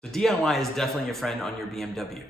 The DIY is definitely your friend on your BMW.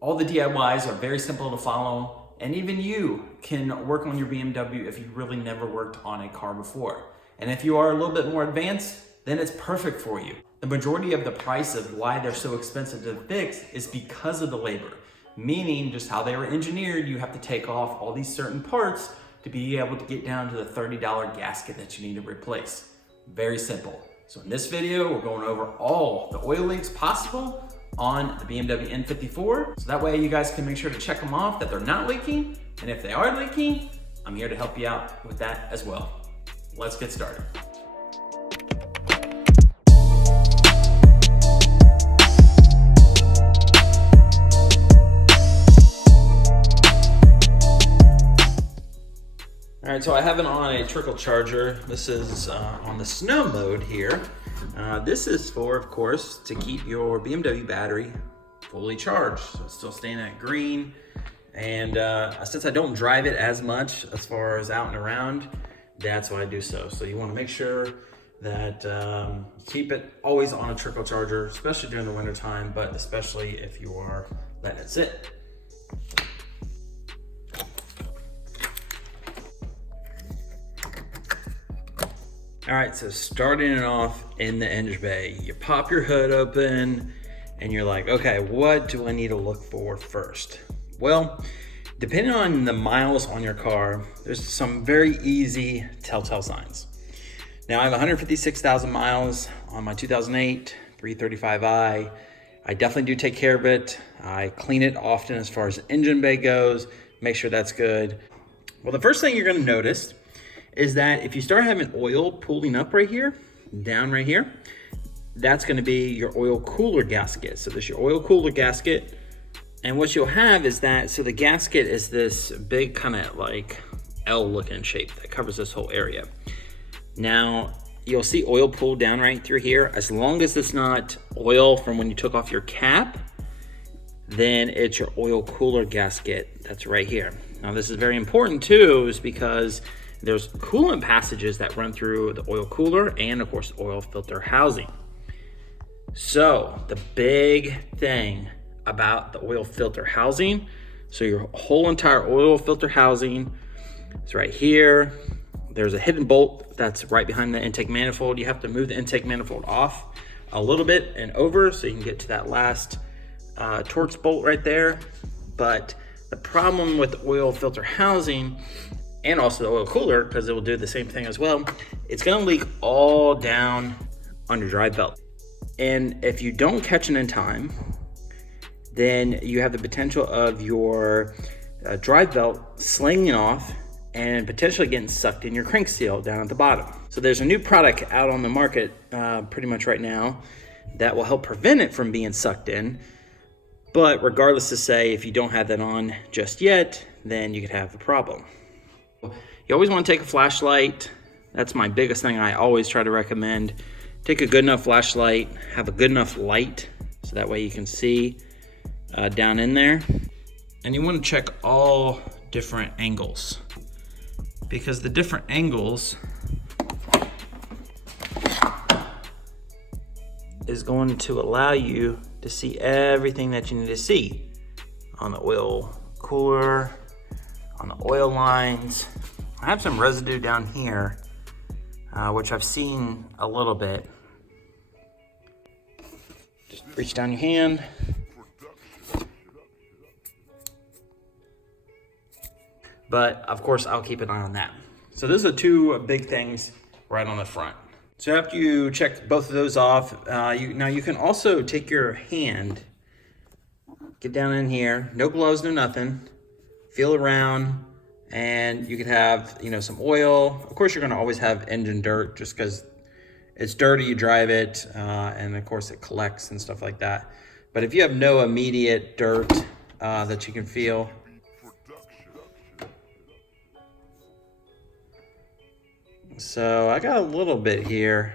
All the DIYs are very simple to follow, and even you can work on your BMW if you really never worked on a car before. And if you are a little bit more advanced, then it's perfect for you. The majority of the price of why they're so expensive to fix is because of the labor, meaning just how they were engineered. You have to take off all these certain parts to be able to get down to the $30 gasket that you need to replace. Very simple. So in this video, we're going over all the oil leaks possible on the BMW N54. So that way you guys can make sure to check them off that they're not leaking. And if they are leaking, I'm here to help you out with that as well. Let's get started. All right, so I have it on a Trickle Charger. This is on the snow mode here. This is for, of course, to keep your BMW battery fully charged. So it's still staying at green. And since I don't drive it as much as far as out and around, that's why I do so. So you wanna make sure that keep it always on a Trickle Charger, especially during the winter time, but especially if you are letting it sit. All right, so starting it off in the engine bay, you pop your hood open and you're like, okay, what do I need to look for first? Well, depending on the miles on your car, there's some very easy telltale signs. Now I have 156,000 miles on my 2008 335i. I definitely do take care of it. I clean it often as far as engine bay goes, make sure that's good. Well, the first thing you're gonna notice is that if you start having oil pooling up right here, down right here, that's gonna be your oil cooler gasket. So this is your oil cooler gasket. And what you'll have is that, so the gasket is this big kind of like L looking shape that covers this whole area. Now, you'll see oil pool down right through here. As long as it's not oil from when you took off your cap, then it's your oil cooler gasket that's right here. Now this is very important too, is because there's coolant passages that run through the oil cooler and of course oil filter housing. So the big thing about the oil filter housing, so your whole entire oil filter housing is right here. There's a hidden bolt that's right behind the intake manifold. You have to move the intake manifold off a little bit and over so you can get to that last Torx bolt right there. But the problem with the oil filter housing and also the oil cooler, because it will do the same thing as well, it's gonna leak all down on your drive belt. And if you don't catch it in time, then you have the potential of your drive belt slinging off and potentially getting sucked in your crank seal down at the bottom. So there's a new product out on the market pretty much right now that will help prevent it from being sucked in. But regardless to say, if you don't have that on just yet, then you could have the problem. You always want to take a flashlight. That's my biggest thing I always try to recommend. Take a good enough flashlight, have a good enough light, so that way you can see down in there. And you want to check all different angles, because the different angles is going to allow you to see everything that you need to see on the oil cooler, on the oil lines. I have some residue down here, which I've seen a little bit. Just reach down your hand. But of course, I'll keep an eye on that. So those are two big things right on the front. So after you check both of those off, now you can also take your hand, get down in here, no gloves, no nothing, feel around, and you can have, some oil. Of course, you're gonna always have engine dirt just because it's dirty, you drive it, and of course it collects and stuff like that. But if you have no immediate dirt that you can feel, so I got a little bit here.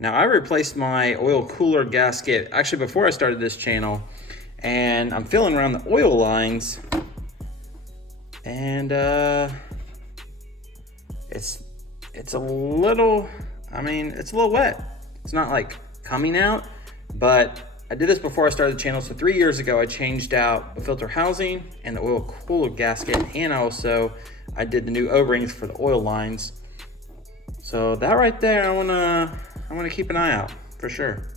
Now I replaced my oil cooler gasket actually before I started this channel, and I'm feeling around the oil lines, and it's a little wet. It's not like coming out, but I did this before I started the channel. So 3 years ago, I changed out the filter housing and the oil cooler gasket, and I did the new O-rings for the oil lines. So that right there, I wanna keep an eye out for sure.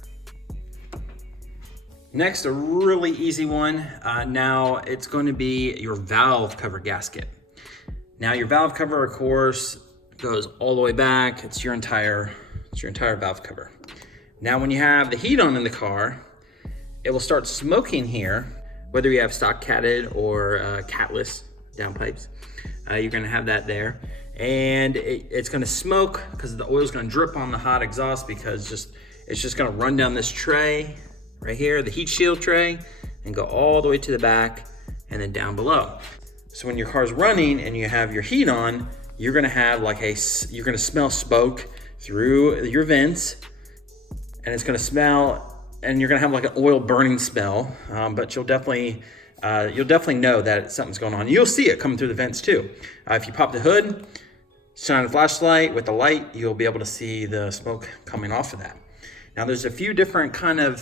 Next, a really easy one. Now it's going to be your valve cover gasket. Now your valve cover, of course, goes all the way back. It's your entire valve cover. Now when you have the heat on in the car, it will start smoking here, whether you have stock catted or catless downpipes. You're gonna have that there. And it's gonna smoke because the oil's gonna drip on the hot exhaust, because it's just gonna run down this tray right here, the heat shield tray, and go all the way to the back and then down below. So when your car's running and you have your heat on, you're gonna have you're gonna smell smoke through your vents, and it's gonna smell, and you're gonna have like an oil burning smell, but you'll definitely know that something's going on. You'll see it coming through the vents too. If you pop the hood, shine a flashlight with the light, you'll be able to see the smoke coming off of that. Now there's a few different kind of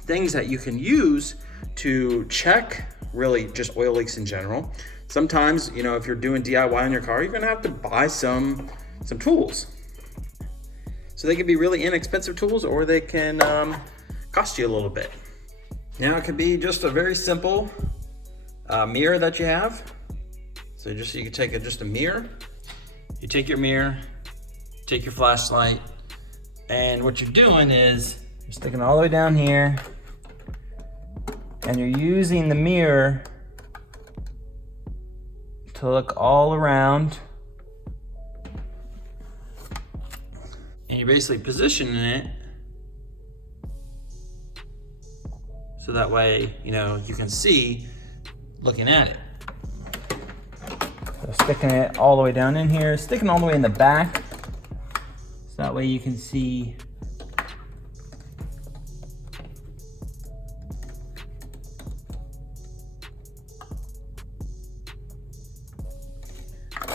things that you can use to check really just oil leaks in general. Sometimes, if you're doing DIY in your car, you're gonna have to buy some tools. So they can be really inexpensive tools, or they can cost you a little bit. Now it could be just a very simple mirror that you have. So you can take just a mirror. You take your mirror, take your flashlight, and what you're doing is you're sticking all the way down here, and you're using the mirror to look all around. And you're basically positioning it so that way, you can see looking at it. So sticking it all the way down in here, sticking all the way in the back, so that way you can see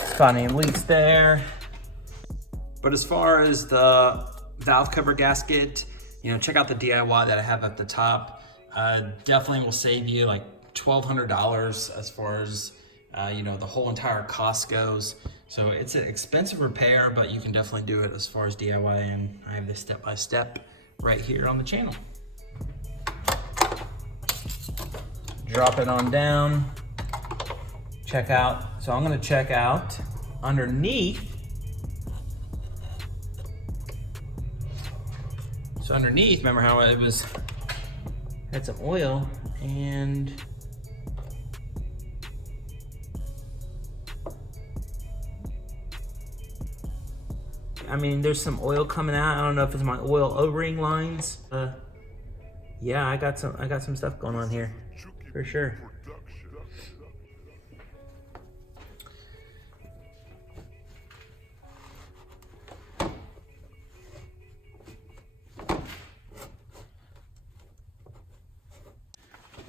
spot any leaks there. But as far as the valve cover gasket, check out the DIY that I have at the top. Definitely will save you like $1,200 as far as the whole entire cost goes. So it's an expensive repair, but you can definitely do it as far as DIY, and I have this step-by-step right here on the channel. Drop it on down, check out. So I'm gonna check out underneath. So underneath, remember how it had some oil, and there's some oil coming out. I don't know if it's my oil O-ring lines. Yeah, I got some stuff going on here for sure.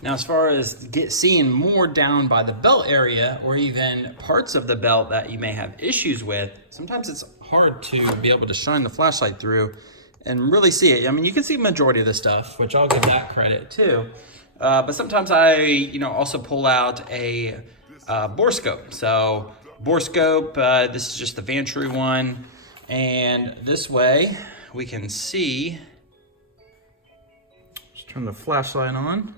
Now, as far as seeing more down by the belt area, or even parts of the belt that you may have issues with, sometimes it's hard to be able to shine the flashlight through and really see it. You can see the majority of the stuff, which I'll give that credit too. But sometimes I, also pull out a bore scope. So bore scope, this is just the Vantru one. And this way we can see, just turn the flashlight on.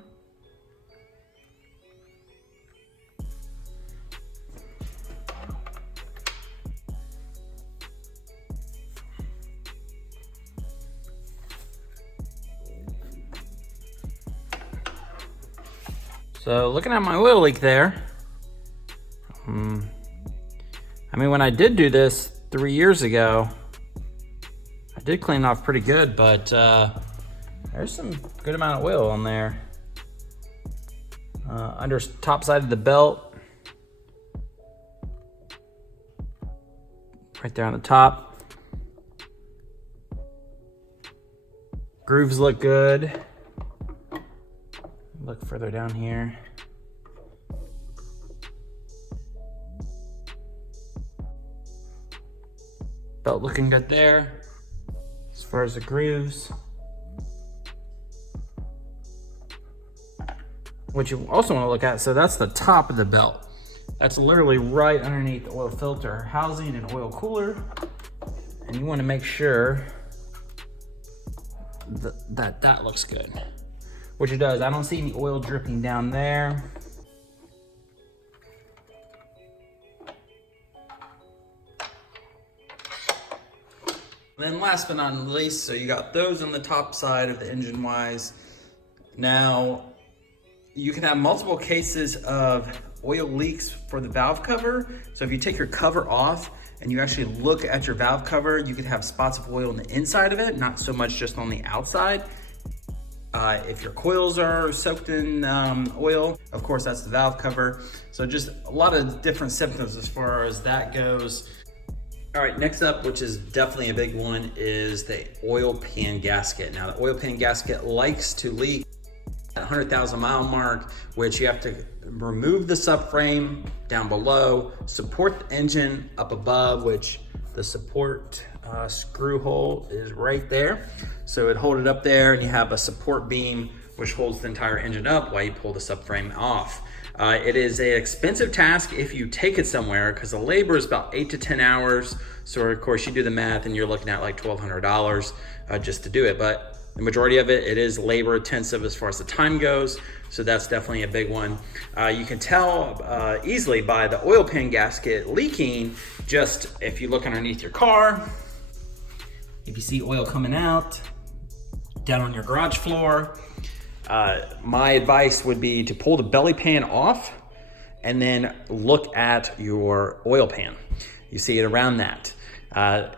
So looking at my oil leak there, when I did do this 3 years ago, I did clean it off pretty good, but there's some good amount of oil on there. Under top side of the belt, right there on the top. Grooves look good. Look further down here. Belt looking good there. As far as the grooves. What you also want to look at, so that's the top of the belt. That's literally right underneath the oil filter housing and oil cooler. And you want to make sure that looks good. Which it does. I don't see any oil dripping down there. Then last but not least, so you got those on the top side of the engine wise. Now, you can have multiple cases of oil leaks for the valve cover. So if you take your cover off and you actually look at your valve cover, you could have spots of oil on the inside of it, not so much just on the outside. If your coils are soaked in oil, of course, that's the valve cover. So just a lot of different symptoms as far as that goes. All right, next up, which is definitely a big one, is the oil pan gasket. Now, the oil pan gasket likes to leak at 100,000 mile mark, which you have to remove the subframe down below, support the engine up above, which the support screw hole is right there. So it hold it up there, and you have a support beam which holds the entire engine up while you pull the subframe off. It is an expensive task if you take it somewhere, because the labor is about 8 to 10 hours. So of course you do the math and you're looking at like $1,200 just to do it. But the majority of it is labor intensive as far as the time goes. So that's definitely a big one. You can tell easily by the oil pan gasket leaking, just if you look underneath your car, if you see oil coming out, down on your garage floor, my advice would be to pull the belly pan off and then look at your oil pan. You see it around that.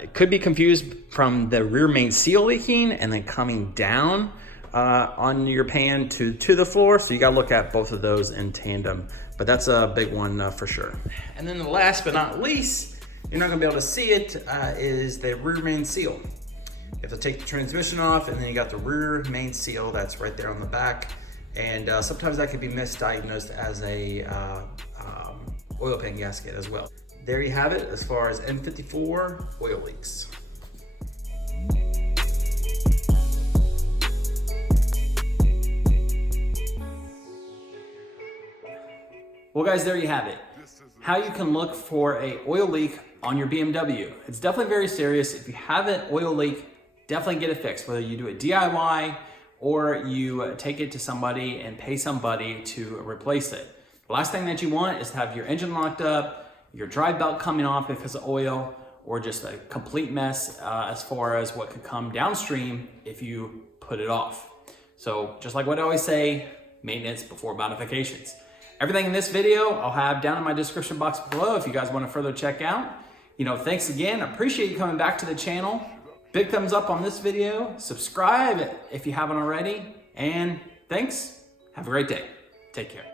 It could be confused from the rear main seal leaking and then coming down on your pan to the floor. So you gotta look at both of those in tandem, but that's a big one for sure. And then the last but not least, you're not gonna be able to see it, is the rear main seal. You have to take the transmission off, and then you got the rear main seal that's right there on the back. And sometimes that could be misdiagnosed as a oil pan gasket as well. There you have it as far as M54 oil leaks. Well guys, there you have it. How you can look for a oil leak on your BMW. It's definitely very serious. If you have an oil leak, definitely get it fixed, whether you do it DIY or you take it to somebody and pay somebody to replace it. The last thing that you want is to have your engine locked up, your drive belt coming off because of oil, or just a complete mess as far as what could come downstream if you put it off. So just like what I always say, maintenance before modifications. Everything in this video I'll have down in my description box below if you guys want to further check out. Thanks again. I appreciate you coming back to the channel. Big thumbs up on this video. Subscribe if you haven't already. And thanks. Have a great day. Take care.